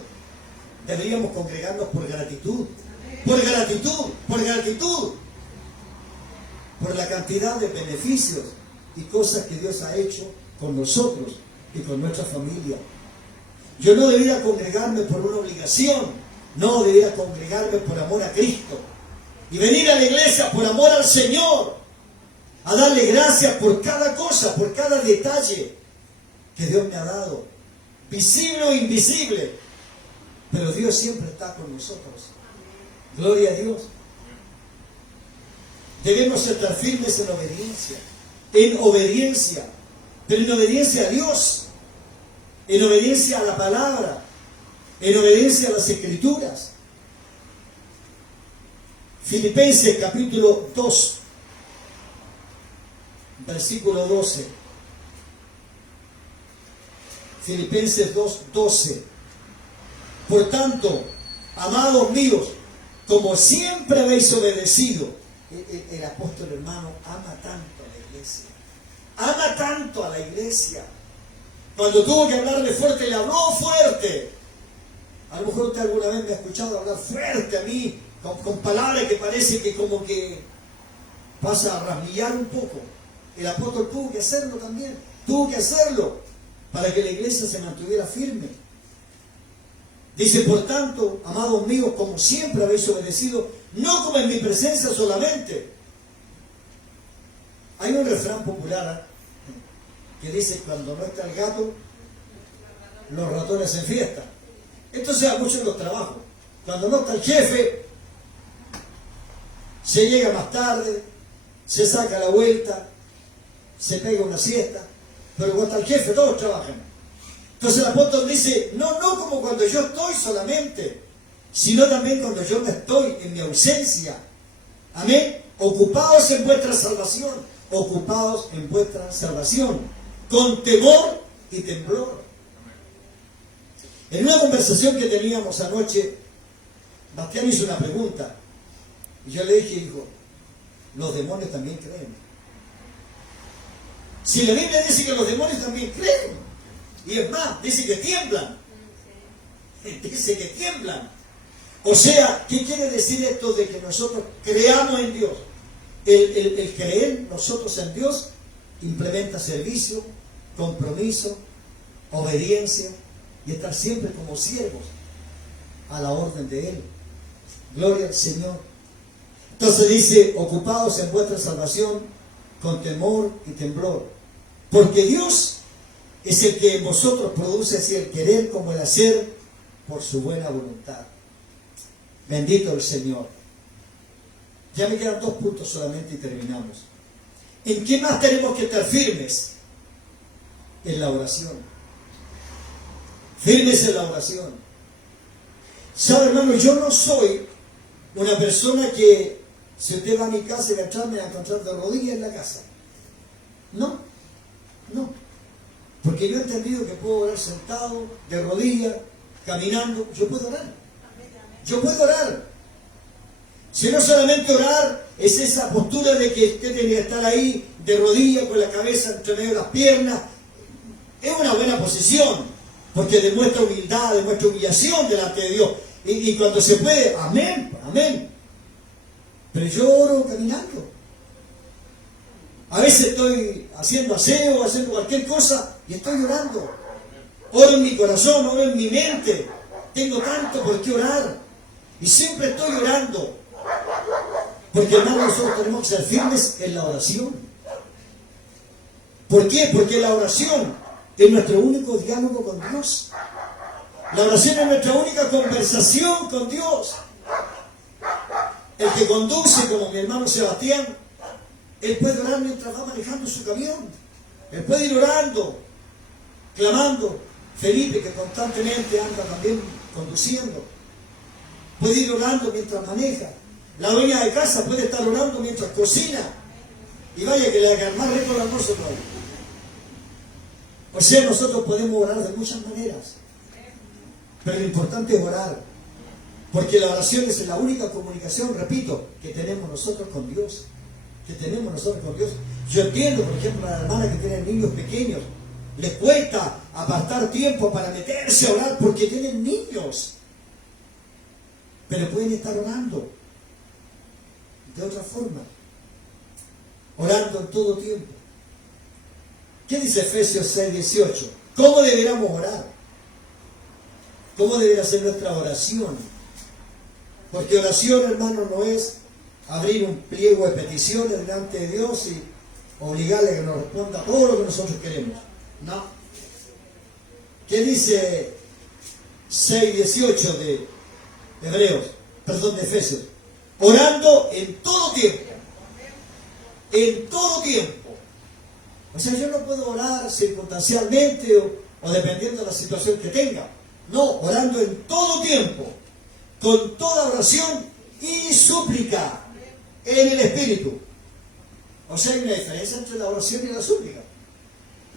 Deberíamos congregarnos por gratitud. Por gratitud, por gratitud. Por la cantidad de beneficios y cosas que Dios ha hecho con nosotros y con nuestra familia. Yo no debería congregarme por una obligación, no debería congregarme por amor a Cristo. Y venir a la iglesia por amor al Señor, a darle gracias por cada cosa, por cada detalle que Dios me ha dado, visible o invisible. Pero Dios siempre está con nosotros. Gloria a Dios. Debemos estar firmes en obediencia, pero en obediencia a Dios, en obediencia a la palabra, en obediencia a las Escrituras. Filipenses capítulo 2, versículo 12. Filipenses 2, 12. Por tanto, amados míos, como siempre habéis obedecido. El apóstol hermano ama tanto a la iglesia. Ama tanto a la iglesia. Cuando tuvo que hablarle fuerte, le habló fuerte. A lo mejor usted alguna vez me ha escuchado hablar fuerte a mí, con palabras que parece que como que pasa a rasmillar un poco. El apóstol tuvo que hacerlo también. Tuvo que hacerlo para que la iglesia se mantuviera firme. Dice, por tanto, amados míos, como siempre habéis obedecido, no como en mi presencia solamente. Hay un refrán popular que dice, cuando no está el gato, los ratones se enfiestan. Esto se da mucho en los trabajos. Cuando no está el jefe, se llega más tarde, se saca la vuelta, se pega una siesta, pero cuando está el jefe, todos trabajan. Entonces el apóstol dice, no como cuando yo estoy solamente, sino también cuando yo no estoy, en mi ausencia. Amén. Ocupados en vuestra salvación, ocupados en vuestra salvación, con temor y temblor. En una conversación que teníamos anoche, Bastián hizo una pregunta, y yo le dije, hijo, los demonios también creen. Si la Biblia dice que los demonios también creen, y es más, dice que tiemblan. Dice que tiemblan. O sea, ¿qué quiere decir esto de que nosotros creamos en Dios? El creer nosotros en Dios implementa servicio, compromiso, obediencia y estar siempre como siervos a la orden de Él. Gloria al Señor. Entonces dice, ocupados en vuestra salvación con temor y temblor. Porque Dios es el que en vosotros produce así el querer como el hacer por su buena voluntad. Bendito el Señor. Ya me quedan 2 puntos solamente y terminamos. ¿En qué más tenemos que estar firmes? En la oración. Firmes en la oración. ¿Sabe, hermano? Yo no soy una persona que, si usted va a mi casa y me va a encontrar de rodillas en la casa. No. Porque yo he entendido que puedo orar sentado, de rodillas, caminando. Yo puedo orar. Yo puedo orar. Si no solamente orar, es esa postura de que usted tiene que estar ahí, de rodillas, con la cabeza entre medio de las piernas. Es una buena posición, porque demuestra humildad, demuestra humillación delante de Dios. Y cuando se puede, amén. Pero yo oro caminando. A veces estoy haciendo aseo, haciendo cualquier cosa y estoy orando. Oro en mi corazón, oro en mi mente. Tengo tanto por qué orar. Y siempre estoy orando. Porque, hermanos, nosotros tenemos que ser firmes en la oración. ¿Por qué? Porque la oración es nuestro único diálogo con Dios. La oración es nuestra única conversación con Dios. El que conduce, como mi hermano Sebastián, él puede orar mientras va manejando su camión. Él puede ir orando, clamando. Felipe, que constantemente anda también conduciendo, puede ir orando mientras maneja. La dueña de casa puede estar orando mientras cocina. Y vaya que le haga más rico el almuerzo todavía. O sea, nosotros podemos orar de muchas maneras. Pero lo importante es orar. Porque la oración es la única comunicación, repito, que tenemos nosotros con Dios. Que tenemos nosotros con Dios. Yo entiendo, por ejemplo, a la hermana que tiene niños pequeños, le cuesta apartar tiempo para meterse a orar porque tienen niños. Pero pueden estar orando de otra forma. Orando en todo tiempo. ¿Qué dice Efesios 6:18? ¿Cómo deberíamos orar? ¿Cómo debería ser nuestra oración? Porque oración, hermano, no es abrir un pliego de peticiones delante de Dios y obligarle a que nos responda todo lo que nosotros queremos. No. ¿Qué dice 6:18 de Hebreos? Perdón, de Efesios. Orando en todo tiempo. En todo tiempo. O sea, yo no puedo orar circunstancialmente o dependiendo de la situación que tenga. No, orando en todo tiempo, con toda oración y súplica en el Espíritu. O sea, hay una diferencia entre la oración y la súplica.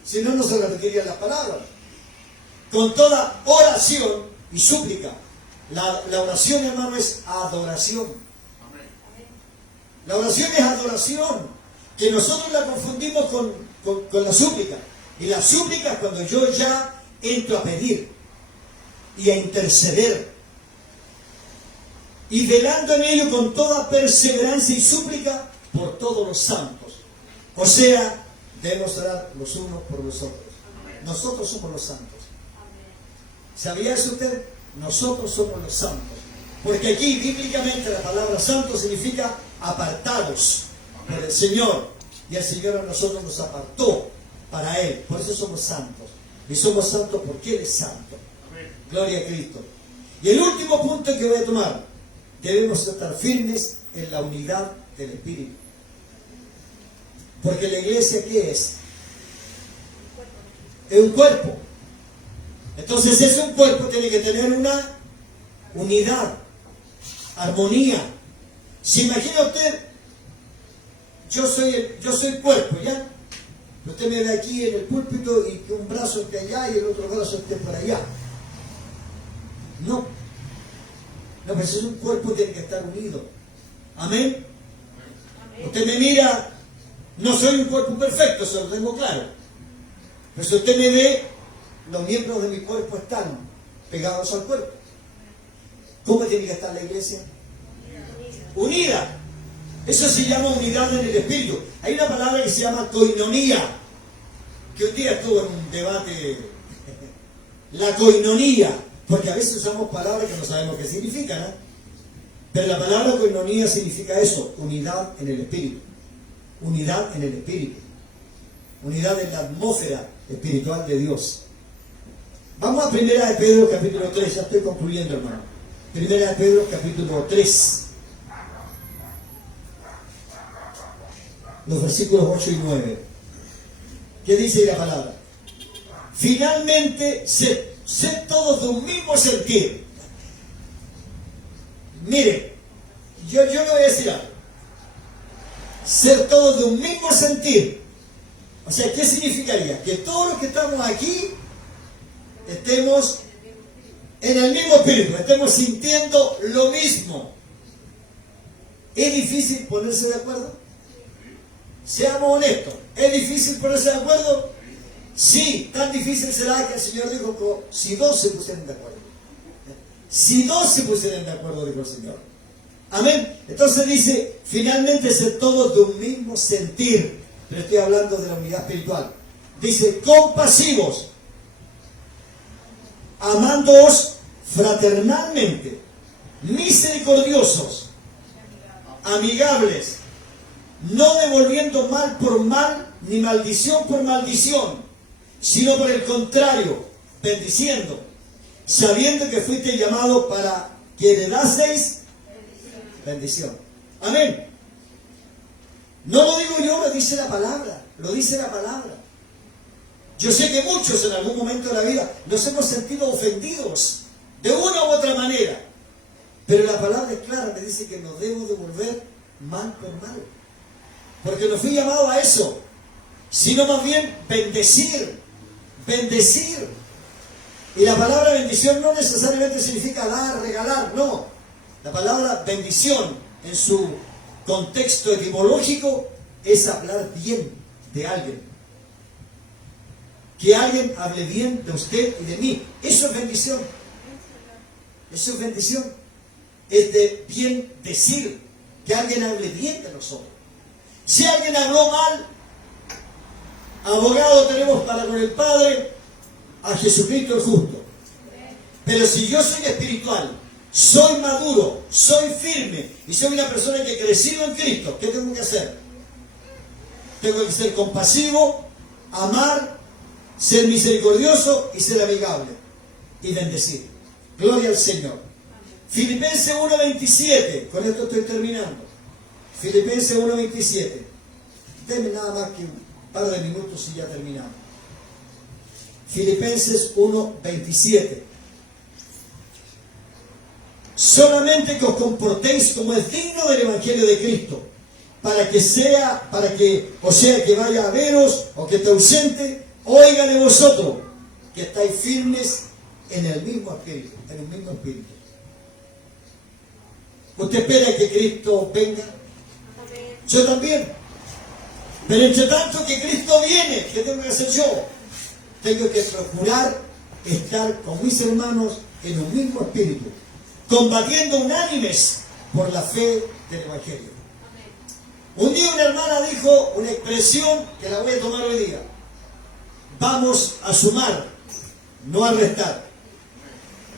Si no, no se repetirían las palabras. Con toda oración y súplica. La oración, hermano, es adoración. La oración es adoración, que nosotros la confundimos con la súplica. Y la súplica es cuando yo ya entro a pedir y a interceder. Y velando en ello con toda perseverancia y súplica por todos los santos. O sea, debemos orar los unos por los otros. Nosotros somos los santos. ¿Sabía eso usted? Nosotros somos los santos. Porque aquí, bíblicamente, la palabra santo significa apartados por el Señor. Y el Señor a nosotros nos apartó para Él. Por eso somos santos. Y somos santos porque Él es santo. Gloria a Cristo. Y el último punto que voy a tomar. Debemos estar firmes en la unidad del Espíritu. Porque la iglesia, ¿qué es? Es un cuerpo. Entonces ese un cuerpo tiene que tener una unidad, armonía. ¿Se imagina usted? Yo soy cuerpo, ¿ya? Usted me ve aquí en el púlpito y que un brazo esté allá y el otro brazo esté por allá. No, pero si es un cuerpo tiene que estar unido. Amén. Usted me mira, no soy un cuerpo perfecto, se lo tengo claro. Pero si usted me ve, los miembros de mi cuerpo están pegados al cuerpo. ¿Cómo tiene que estar la iglesia? Unida. Eso se llama unidad en el Espíritu. Hay una palabra que se llama koinonía, que un día estuvo en un debate. La koinonía, porque a veces usamos palabras que no sabemos qué significan, ¿eh? Pero la palabra koinonía significa eso, unidad en el Espíritu. Unidad en el Espíritu. Unidad en la atmósfera espiritual de Dios. Vamos a 1 de Pedro capítulo 3, ya estoy concluyendo, hermano. 1 de Pedro capítulo 3. Los versículos 8 y 9. ¿Qué dice la palabra? Finalmente, sed todos de un mismo sentir. Mire, yo le voy a decir algo. Ser todos de un mismo sentir. O sea, ¿qué significaría? Que todos los que estamos aquí estemos en el mismo espíritu, estemos sintiendo lo mismo. ¿Es difícil ponerse de acuerdo? Seamos honestos, ¿es difícil ponerse de acuerdo? Sí, tan difícil será que el Señor dijo que si dos se pusieran de acuerdo. Si dos se pusieran de acuerdo, dijo el Señor. Amén. Entonces dice, finalmente ser todos de un mismo sentir. Pero estoy hablando de la unidad espiritual. Dice, compasivos, amándoos fraternalmente, misericordiosos, amigables, no devolviendo mal por mal, ni maldición por maldición, sino por el contrario, bendiciendo, sabiendo que fuiste llamado para que heredaseis bendición. Amén. No lo digo yo, lo dice la palabra. Lo dice la palabra. Yo sé que muchos en algún momento de la vida nos hemos sentido ofendidos de una u otra manera. Pero la palabra es clara, me dice que nos debemos devolver mal por mal. Porque no fui llamado a eso, sino más bien bendecir. Bendecir. Y la palabra bendición no necesariamente significa dar, regalar, no. La palabra bendición en su contexto etimológico es hablar bien de alguien. Que alguien hable bien de usted y de mí. Eso es bendición. Eso es bendición. Es de bien decir. Que alguien hable bien de nosotros. Si alguien habló mal, abogado tenemos para con el Padre a Jesucristo el justo. Pero si yo soy espiritual, soy maduro, soy firme y soy una persona que he crecido en Cristo, ¿qué tengo que hacer? Tengo que ser compasivo, amar, ser misericordioso y ser amigable y bendecir. Gloria al Señor. Filipenses 1:27, con esto estoy terminando. Filipenses 1:27. Denme nada más que un par de minutos y ya terminamos. Filipenses 1:27. Solamente que os comportéis como es digno del Evangelio de Cristo, para que vaya a veros o que esté ausente, oiga de vosotros que estáis firmes en el mismo espíritu, ¿Usted espera que Cristo venga? Yo también. Pero entre tanto que Cristo viene, ¿qué tengo que hacer yo? Tengo que procurar estar con mis hermanos en un mismo espíritu, combatiendo unánimes por la fe del Evangelio. Un día una hermana dijo una expresión que la voy a tomar hoy día. Vamos a sumar, no a restar.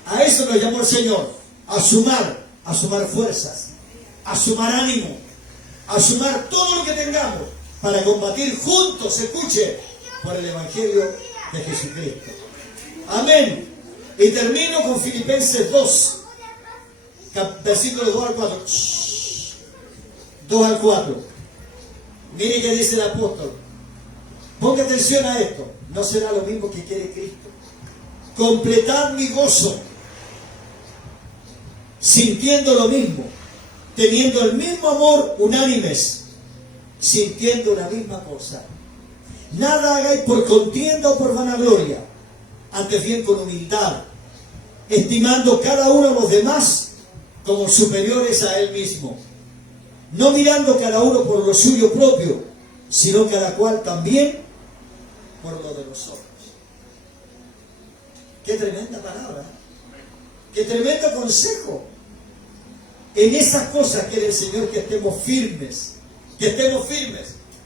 A eso nos llamó el Señor, a sumar fuerzas, a sumar ánimo, a sumar todo lo que tengamos para combatir juntos, escuche, por el Evangelio de Jesucristo. Amén. Y termino con Filipenses 2, versículos 2 al 4. 2 al 4. Mire qué dice el apóstol. Ponga atención a esto. No será lo mismo que quiere Cristo. Completad mi gozo, sintiendo lo mismo, teniendo el mismo amor, unánimes, sintiendo la misma cosa. Nada hagáis por contienda o por vanagloria, antes bien con humildad, estimando cada uno a los demás como superiores a él mismo, no mirando cada uno por lo suyo propio, sino cada cual también por lo de los otros. Qué tremenda palabra, qué tremendo consejo. En esas cosas quiere el Señor que estemos firmes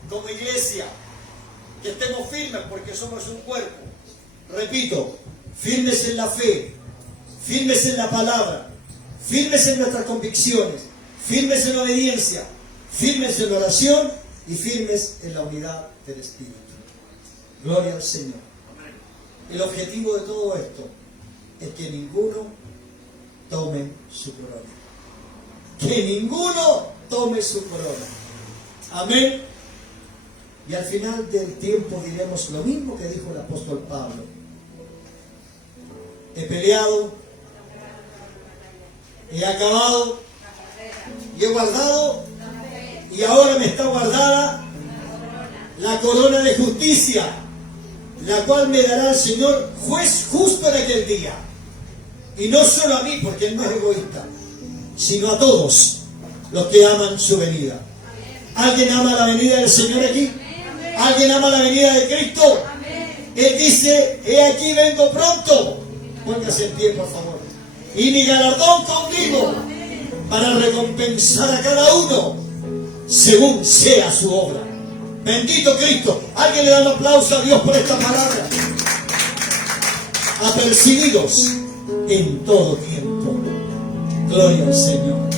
como iglesia, que estemos firmes porque somos un cuerpo. Repito, firmes en la fe, firmes en la palabra, firmes en nuestras convicciones, firmes en la obediencia, firmes en la oración y firmes en la unidad del Espíritu. Gloria al Señor. El objetivo de todo esto es que ninguno tome su corona. Que ninguno tome su corona. Amén. Y al final del tiempo diremos lo mismo que dijo el apóstol Pablo. He peleado, he acabado y he guardado, y ahora me está guardada la corona de justicia, la cual me dará el Señor juez justo en aquel día. Y no solo a mí, porque Él no es egoísta, sino a todos los que aman su venida. ¿Alguien ama la venida del Señor aquí? ¿Alguien ama la venida de Cristo? Él dice, he aquí vengo pronto. Póngase en pie, por favor. Y mi galardón conmigo, para recompensar a cada uno según sea su obra. Bendito Cristo. Alguien le da un aplauso a Dios por esta palabra. Apercibidos en todo tiempo. Gloria al Señor.